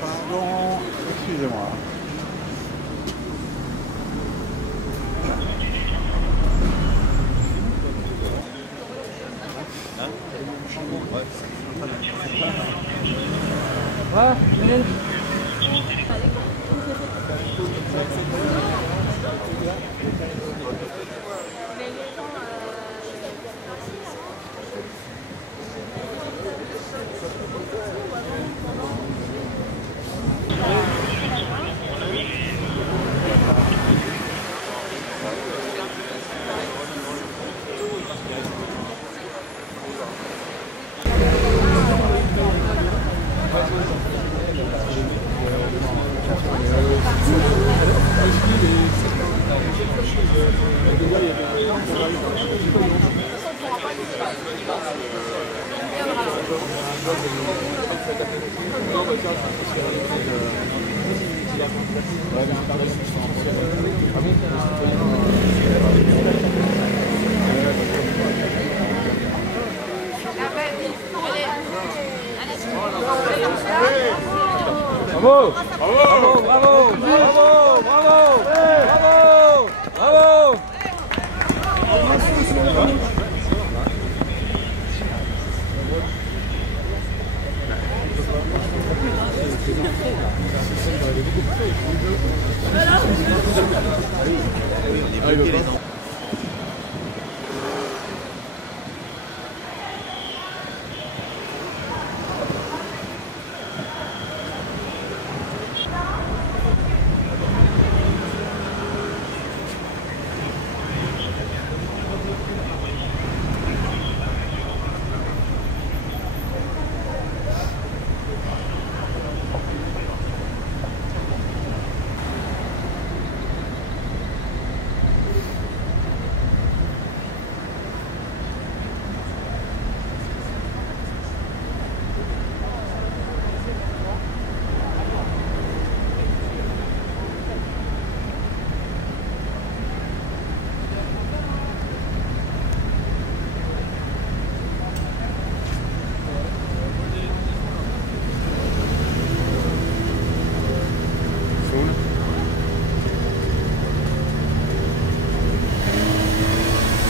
Pardon, excusez-moi. Bravo! Bravo! Bravo! Bravo! Bravo! Bravo! Bravo!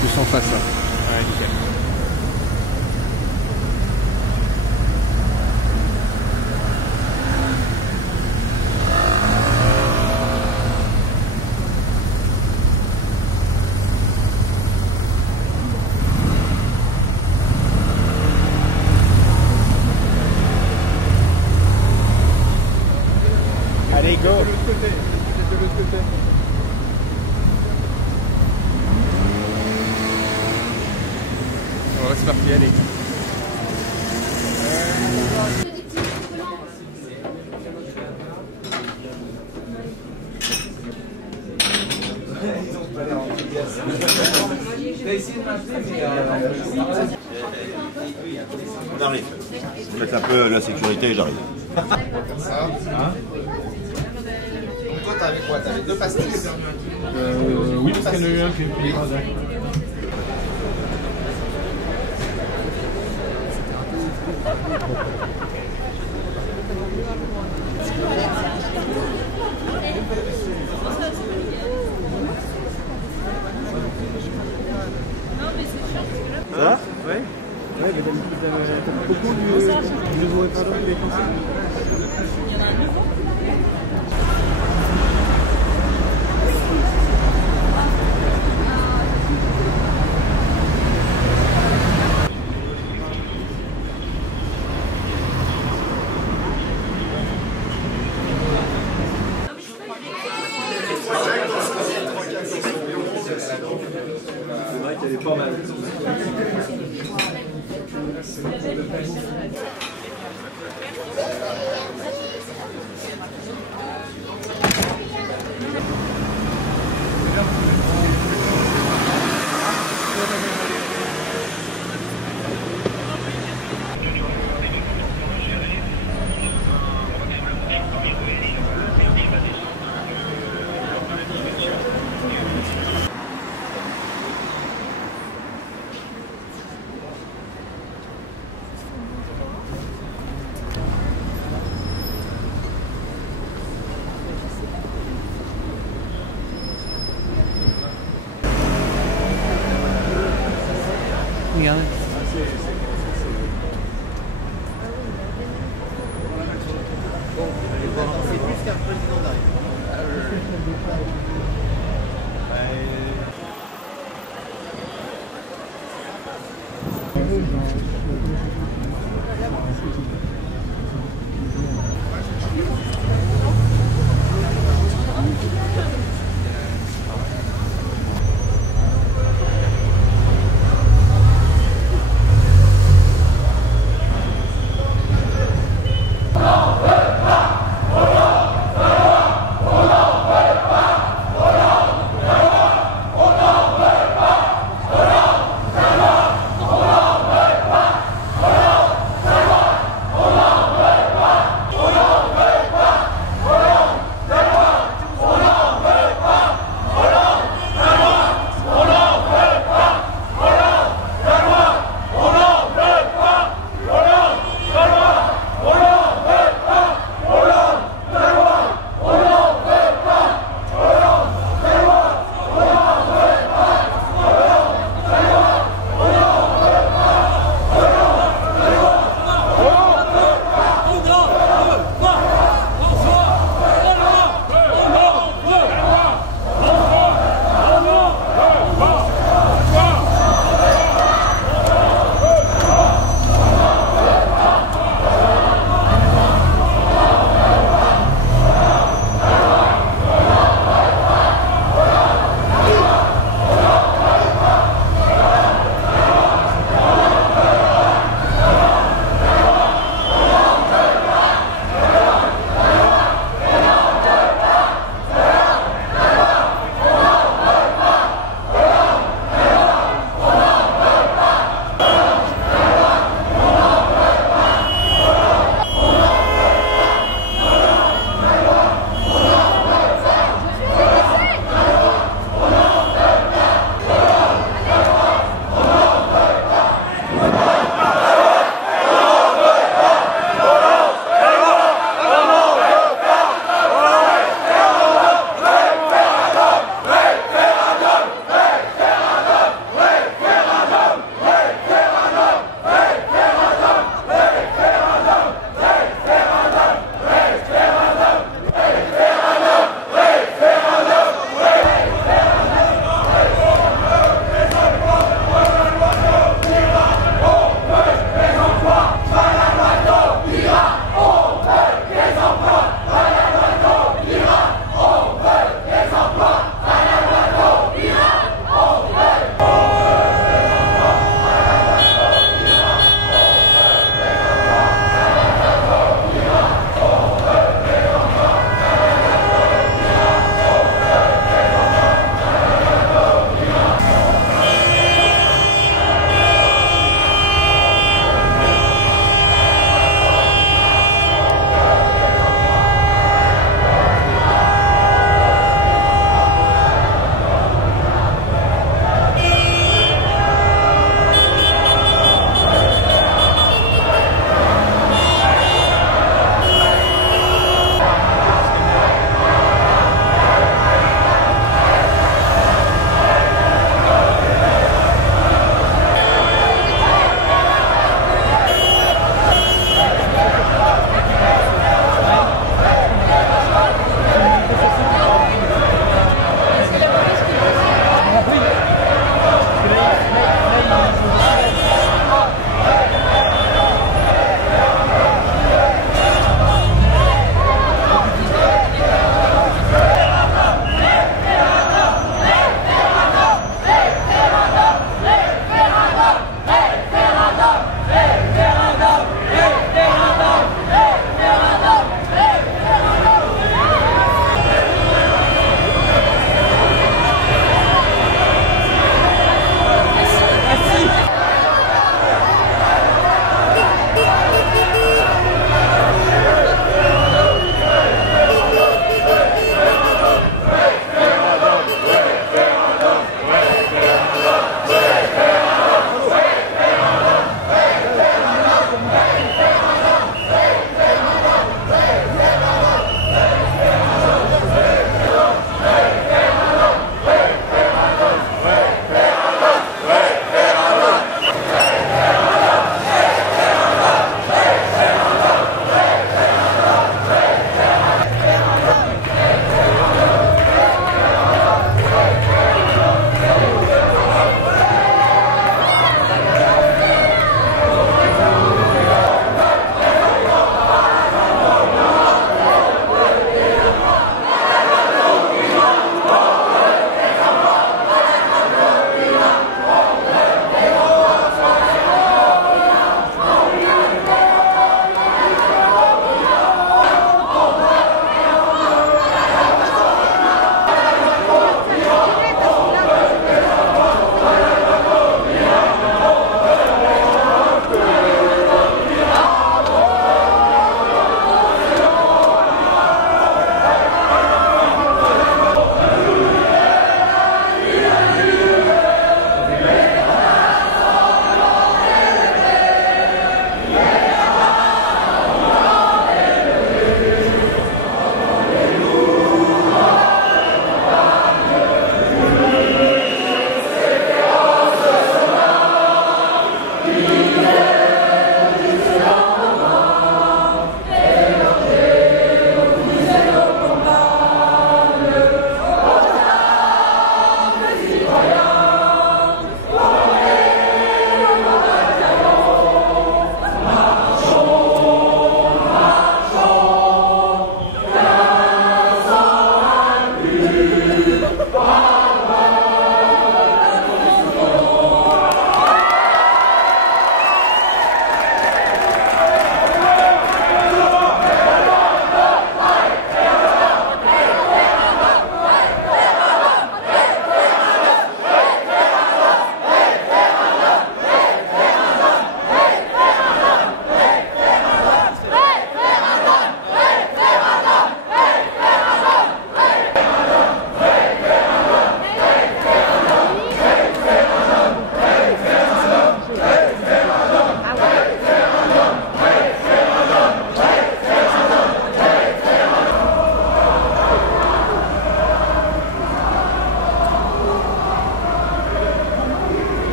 Plus en face là. Ouais, nickel. Allez, go! De l'autre côté. De l'autre côté. Bon, c'est parti, allez. On arrive. Faites un peu la sécurité et j'arrive. Ça. Hein? Toi, t'avais quoi? T'avais 2 pastilles? Oui, parce qu'il y en a eu un qui est pris. Ça va? Ouais. Ouais, mais t'as beaucoup du nouveau répartiteur qui est français. Il y en a un nouveau. C'est vrai qu'elle est pas mal. regardez. C'est plus qu'un président d'arrive.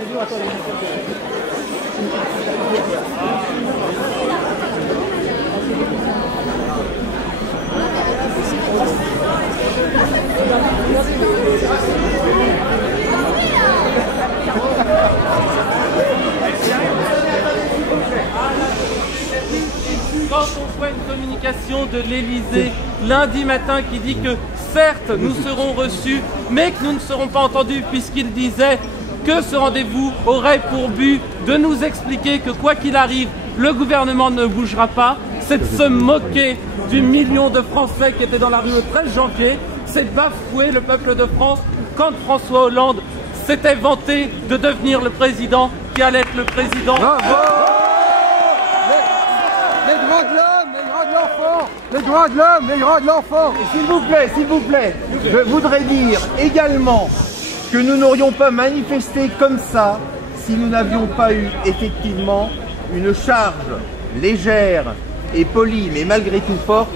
Quand on voit une communication de l'Élysée lundi matin qui dit que certes nous serons reçus, mais que nous ne serons pas entendus, puisqu'il disait que ce rendez-vous aurait pour but de nous expliquer que quoi qu'il arrive, le gouvernement ne bougera pas, c'est de se moquer du million de Français qui étaient dans la rue le 13 janvier, c'est bafouer le peuple de France quand François Hollande s'était vanté de devenir le président qui allait être le président. Les droits de l'homme, les droits de l'enfant, les droits de l'homme, les droits de l'enfant. S'il vous plaît, je voudrais dire également que nous n'aurions pas manifesté comme ça si nous n'avions pas eu effectivement une charge légère et polie, mais malgré tout forte,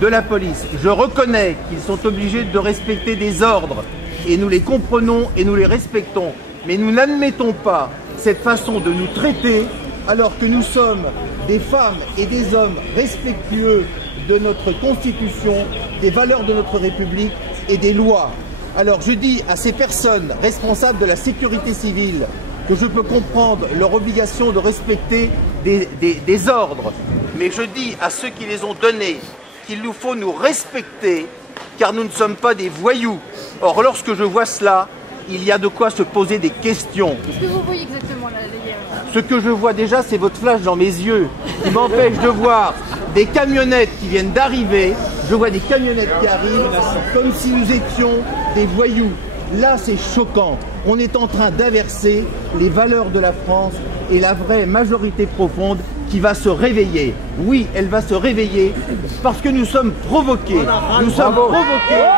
de la police. Je reconnais qu'ils sont obligés de respecter des ordres et nous les comprenons et nous les respectons, mais nous n'admettons pas cette façon de nous traiter alors que nous sommes des femmes et des hommes respectueux de notre Constitution, des valeurs de notre République et des lois. Alors je dis à ces personnes responsables de la sécurité civile que je peux comprendre leur obligation de respecter des ordres, mais je dis à ceux qui les ont donnés qu'il nous faut nous respecter car nous ne sommes pas des voyous. Or lorsque je vois cela, il y a de quoi se poser des questions. Qu'est-ce que vous voyez exactement là, hier? Ce que je vois déjà, c'est votre flash dans mes yeux qui m'empêche de voir des camionnettes qui viennent d'arriver. Je vois des camionnettes qui arrivent comme si nous étions des voyous. Là, c'est choquant. On est en train d'inverser les valeurs de la France et la vraie majorité profonde qui va se réveiller. Oui, elle va se réveiller parce que nous sommes provoqués. Nous sommes provoqués.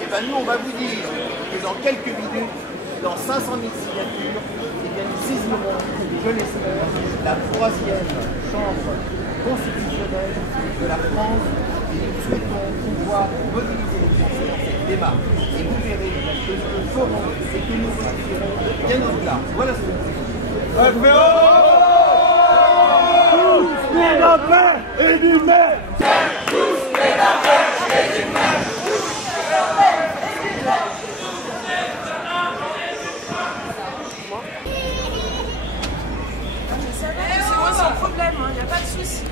Et bien nous on va vous dire que dans quelques minutes, dans 500 000 signatures, eh bien, nous saisirons, je l'espère, la troisième chambre constitutionnelle de la France et nous souhaitons pouvoir mobiliser les Français dans cette démarche. Et vous verrez que nous ferons et que nous réussirons bien au-delà. Voilà ce que nous faisons. Tous les lapins et du maire. Tous les lapins et du maire. C'est moi sans problème, il n'y a pas de souci.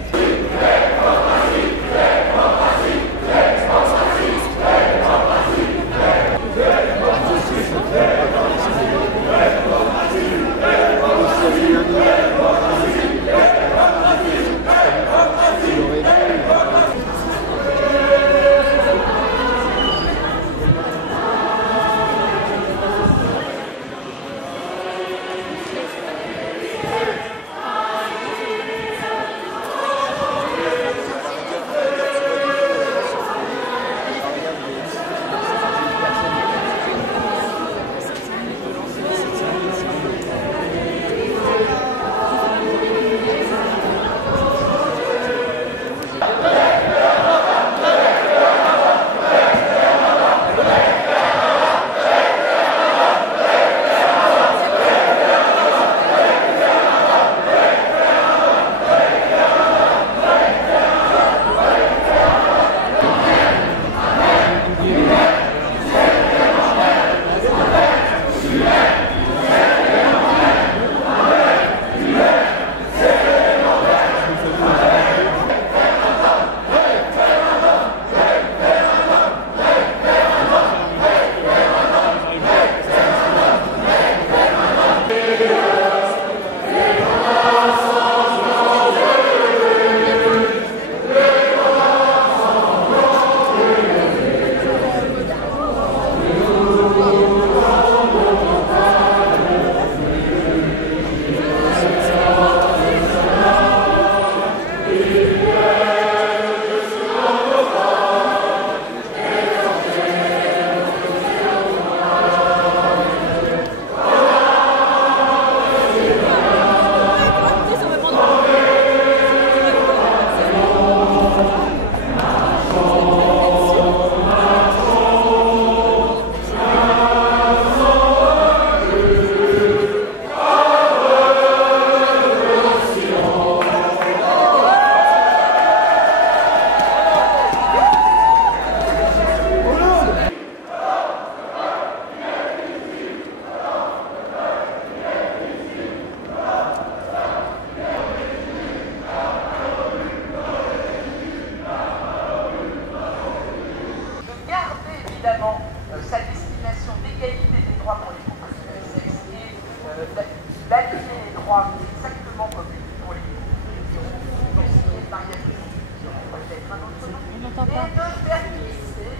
permettait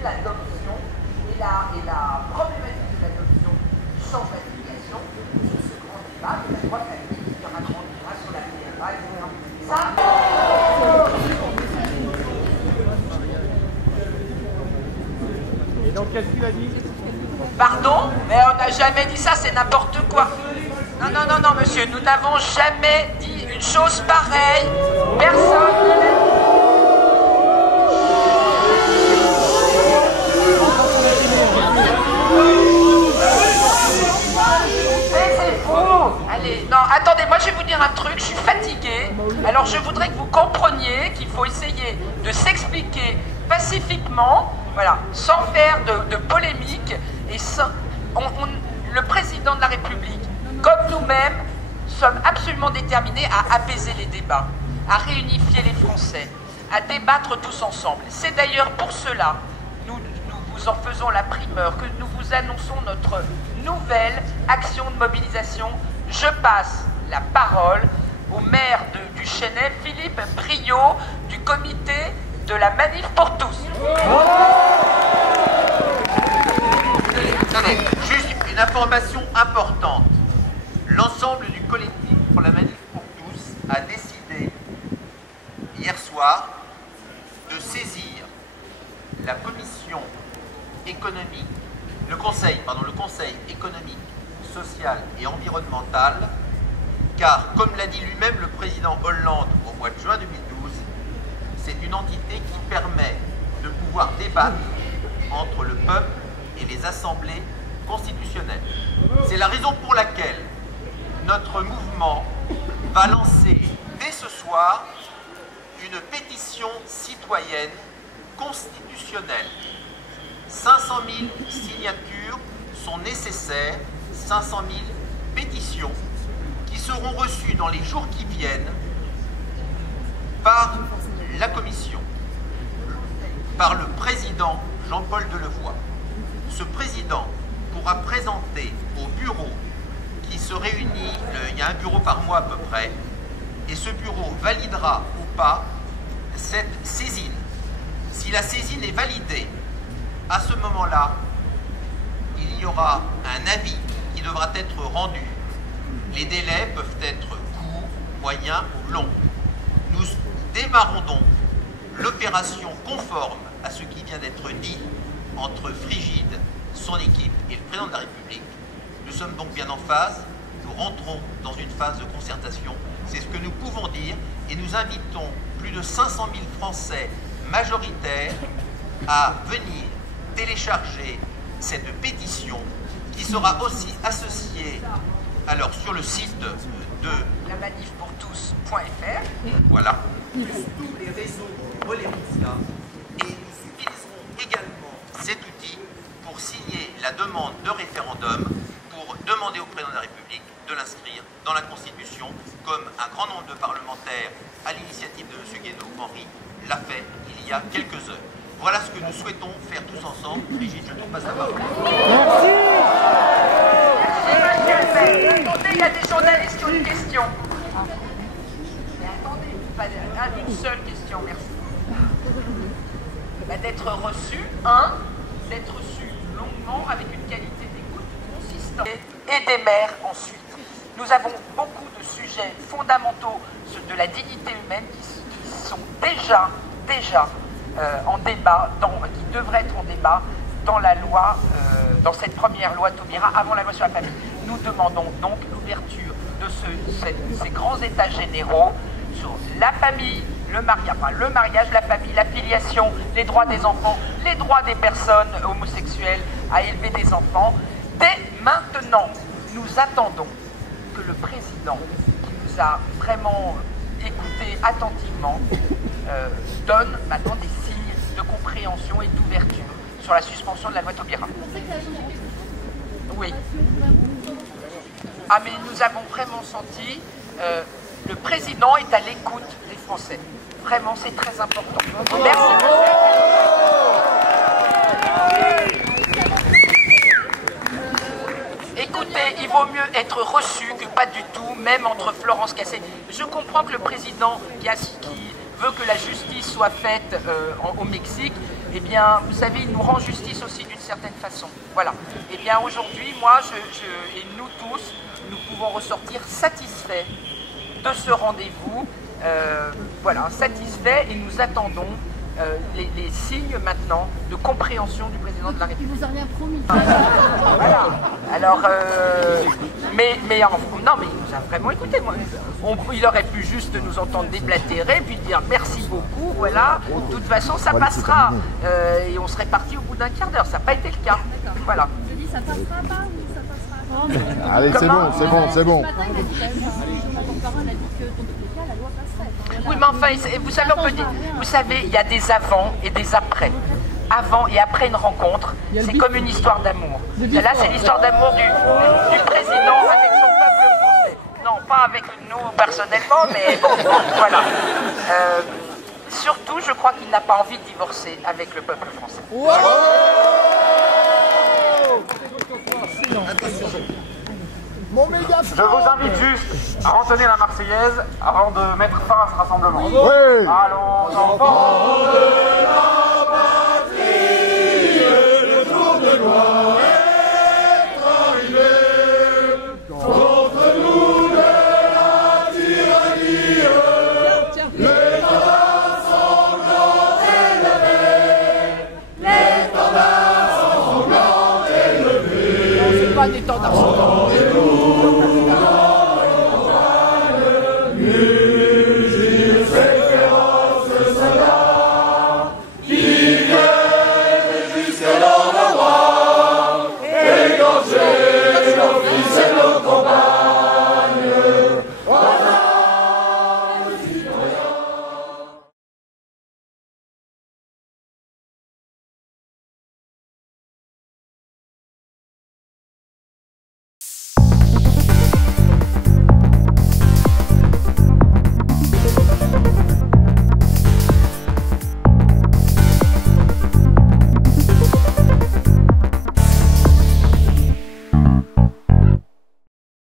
l'adoption et la problématique de l'adoption sans application sur ce grand débat de la droite famille qui aura grand débat sur la PMA, etc. Ça... Et donc, qu'est-ce qu'il a dit? Pardon? Mais on n'a jamais dit ça, c'est n'importe quoi. Non, non, non, non, monsieur, nous n'avons jamais dit une chose pareille. Personne ne l'a dit. Allez, non, attendez, moi je vais vous dire un truc, je suis fatiguée. Alors je voudrais que vous compreniez qu'il faut essayer de s'expliquer pacifiquement, voilà, sans faire de polémique. Et sans, le président de la République, comme nous-mêmes, sommes absolument déterminés à apaiser les débats, à réunifier les Français, à débattre tous ensemble. C'est d'ailleurs pour cela, nous vous en faisons la primeur, que nous vous annonçons notre nouvelle action de mobilisation. Je passe la parole au maire du Chesnay, Philippe Priot, du comité de la Manif pour tous. Attendez, juste une information importante. L'ensemble du collectif pour la Manif pour tous a décidé hier soir de saisir la commission économique, le conseil économique, social et environnemental, car comme l'a dit lui-même le président Hollande au mois de juin 2012, c'est une entité qui permet de pouvoir débattre entre le peuple et les assemblées constitutionnelles. C'est la raison pour laquelle notre mouvement va lancer dès ce soir une pétition citoyenne constitutionnelle. 500 000 signatures sont nécessaires, 500 000 pétitions qui seront reçues dans les jours qui viennent par la Commission, par le président Jean-Paul Delevoye. Ce président pourra présenter au bureau qui se réunit, il y a un bureau par mois à peu près, et ce bureau validera ou pas cette saisine. Si la saisine est validée, à ce moment-là, il y aura un avis qui devra être rendu. Les délais peuvent être courts, moyens ou longs. Nous démarrons donc l'opération conforme à ce qui vient d'être dit entre Frigide, son équipe et le président de la République. Nous sommes donc bien en phase, nous rentrons dans une phase de concertation, c'est ce que nous pouvons dire, et nous invitons plus de 500 000 Français majoritaires à venir télécharger cette pétition qui sera aussi associée alors sur le site de la manifpourtous.fr. Voilà. Tous les réseaux relais médias, et nous utiliserons également cet outil pour signer la demande de référendum pour demander au président de la République de l'inscrire dans la Constitution, comme un grand nombre de parlementaires à l'initiative de M. Guénaud-Henri l'a fait il y a quelques heures. Voilà ce que nous souhaitons faire tous ensemble. Brigitte, je te passe la parole. Merci. Merci, monsieur le maire. Attendez, il y a des journalistes qui ont une question. Mais attendez, pas une seule question, merci. D'être reçu, d'être reçu longuement avec une qualité d'écoute consistante et des maires ensuite. Nous avons beaucoup de sujets fondamentaux de la dignité humaine qui sont déjà en débat, qui devraient être en débat dans la loi, dans cette première loi Taubira, avant la loi sur la famille. Nous demandons donc l'ouverture de ces grands états généraux sur la famille, le mariage, la famille, la filiation, les droits des enfants, les droits des personnes homosexuelles à élever des enfants. Dès maintenant, nous attendons que le président, qui nous a vraiment écoutés attentivement, donne maintenant des signes de compréhension et d'ouverture sur la suspension de la loi Taubira. Oui. Ah, mais nous avons vraiment senti, le président est à l'écoute des Français. Vraiment, c'est très important. Merci, monsieur. Écoutez, il vaut mieux être reçu que pas du tout, même entre Florence Cassé. Je comprends que le président qui veut que la justice soit faite au Mexique, eh bien, vous savez, il nous rend justice aussi d'une certaine façon. Voilà. Eh bien, aujourd'hui, moi, et nous tous, nous pouvons ressortir satisfaits de ce rendez-vous. Voilà, satisfaits, et nous attendons les signes maintenant de compréhension du président de la République. Il vous a rien promis. Voilà. Alors, mais non, mais il nous a vraiment écouté. Il aurait pu juste nous entendre déblatérer, puis dire merci beaucoup, voilà. De toute façon, ça passera. Et on serait parti au bout d'un quart d'heure. Ça n'a pas été le cas. Voilà. Je dis, ça passera pas ou ça passera pas? Allez, c'est bon, c'est bon, c'est bon. Ce matin, il a dit, ton porte-parole a dit que dans tous les cas, la loi passerait. Oui, mais enfin, vous savez, on peut dire, vous savez, il y a des avant et des après. Avant et après une rencontre, c'est comme une histoire d'amour. Là, c'est l'histoire d'amour du président avec son peuple français. Non, pas avec nous personnellement, mais bon, voilà. Surtout, je crois qu'il n'a pas envie de divorcer avec le peuple français. Je vous invite juste à entonner la Marseillaise avant de mettre fin à ce rassemblement. Oui. Allons, enfants de la